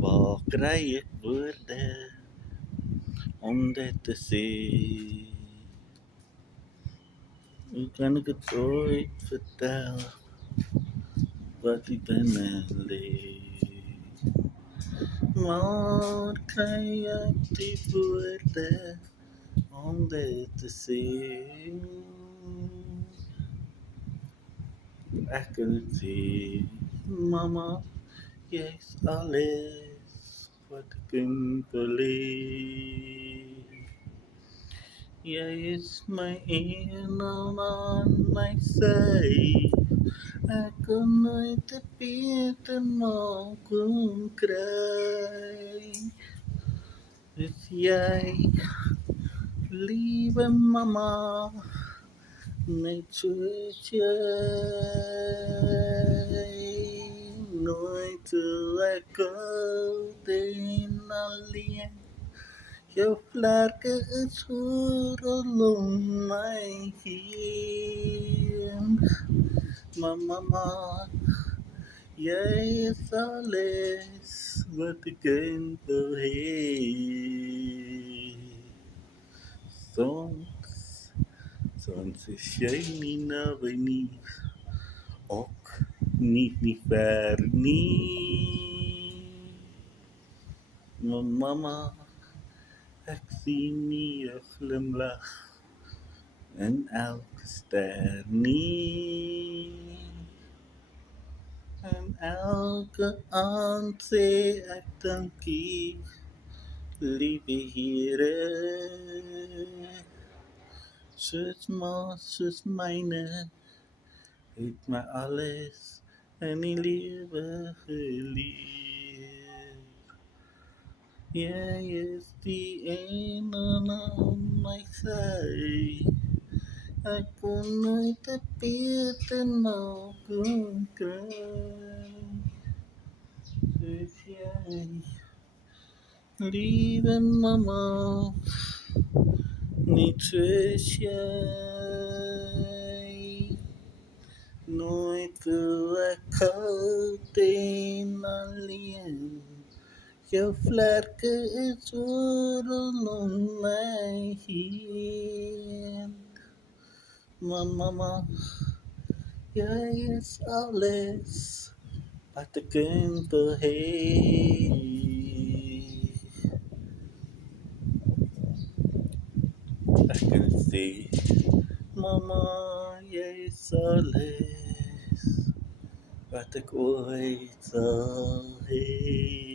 Var greier burde om dette si. Du kan ikke ooit vertellen wat ik ben en leef. Waar greier die burde om dette si. Ik kan het zien, mama, jij is alles wat ik kunt beleven. Jij is mijn eenmaal mijn zij. Ik kan nooit te beter mogen krijgen. Dus jij, lieve mama, niet zoals jij. Nooit te lekker in alleen. Je vlerken is om mij heen. Mama, jij is alles wat ik in wil heen. Soms is jij niet naar beneden, ook niet ver niet. Mama, ik zie niet je glimlach en elke ster niet. En elke aanzee ik dank je, lieve Heere. Zus mijne, heeft mij alles en die lieve geleerd. Jij is die ene aan mij zij. Ik kon nooit het beter mogen krijgen. Dus jij, lieve mama, niet zoals jij. Nooit wil ik alleen. Je vlerken is om mij heen. Mama, jij is alles wat ik kunt heen. Ik kan het zien. Mama, jij is alles wat ik ooit zal heen.